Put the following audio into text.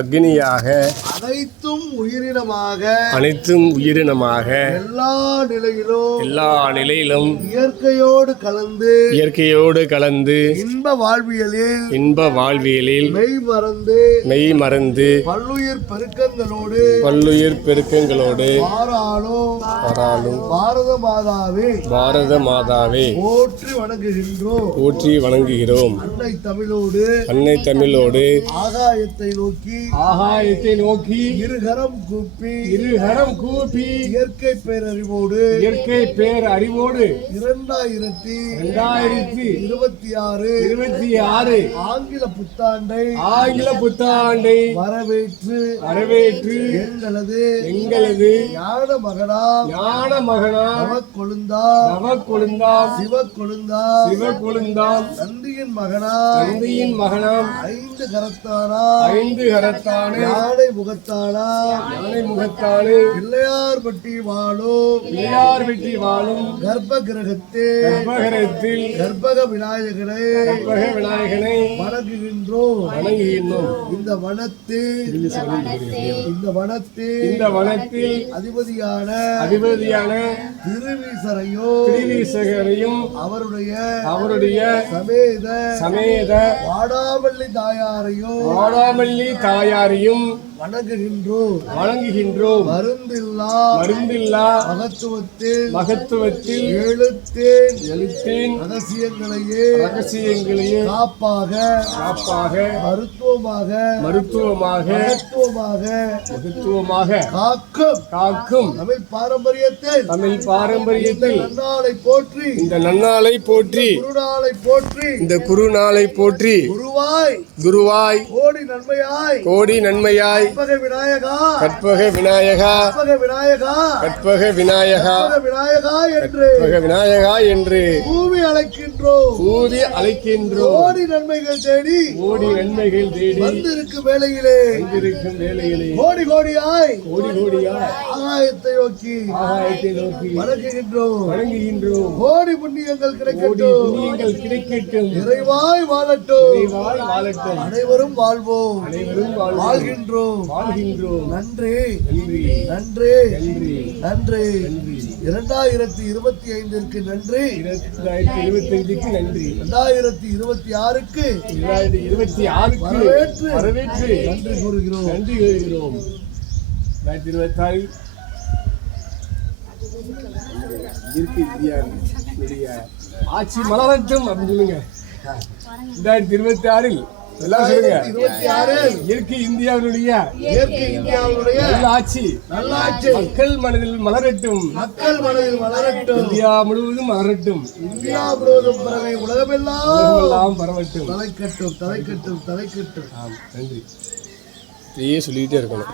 அக்னியாக அனைத்தும் உயிரினமாக எல்லா நிலையிலும் இயற்கையோடு கலந்து இன்ப வாழ்வியலில் மெய் மறந்து பல்லுயிர் பெருக்கங்களோடு வாராளும் பாரத மாதாவே போற்றி வணங்குகிறோம். அன்னை தமிழோடு ஆகாயத்தை நோக்கி இருகரம் கூப்பி இயற்கை பேரறிவோடு 2026 ஆங்கில புத்தாண்டை வரவேற்று எங்களது ஞான மகனா நவக்கொழுந்தாம் சிவக்கொழுந்தாம் நந்தியின் மகனாம் 5 கரத்தான யானை முகத்தானே பிள்ளையார்பட்டி வாழும் கர்ப்ப கிரகத்தில் கர்ப்பக விநாயகனை வணங்குகின்றோம். இந்த வனத்தில் அதிபதியான திருவீசரையும் அவருடைய சமேத வாடாமல்லி தாயாரையும் வணங்குகின்றோம். மருந்தில்லா மகத்துவத்தில் எழுத்தேன் ரகசியங்களையே காப்பாக மருத்துவமாக காக்கும் தமிழ் பாரம்பரியத்தில் இந்த நன்னாளை போற்றி இந்த குருநாளை போற்றி குருவாய் கோடி நன்மையாய் கற்பக விநாயகா என்று கூவி அழைக்கின்றோம். கோடி நன்மைகள் தேடி வந்திருக்கும் வேளையிலே கோடியாய் ஆகாயத்தை நோக்கி வணங்குகின்றோம். கோடி புண்ணியங்கள் கிடைக்கட்டும். நிறைவாய் வாழட்டும். அனைவரும் வாழ்வோம். வாழ்கின்றோம். நன்றி 2025 நன்றி. 2026 வரவேற்று நன்றி கூறுகிறோம். 2026 ஆட்சி மலரட்டும் அப்படின்னு சொல்லுங்க. 2026 எல்லாம் சொல்லுங்க. இயற்கை இந்தியாவுடைய ஆட்சி மக்கள் மனதில் மலரட்டும். இந்தியா முழுவதும் மலரட்டும். உலகமெல்லாம் பரவட்டும். தலைக்கட்டும். நன்றி. சொல்லிக்கிட்டே இருக்கணும்.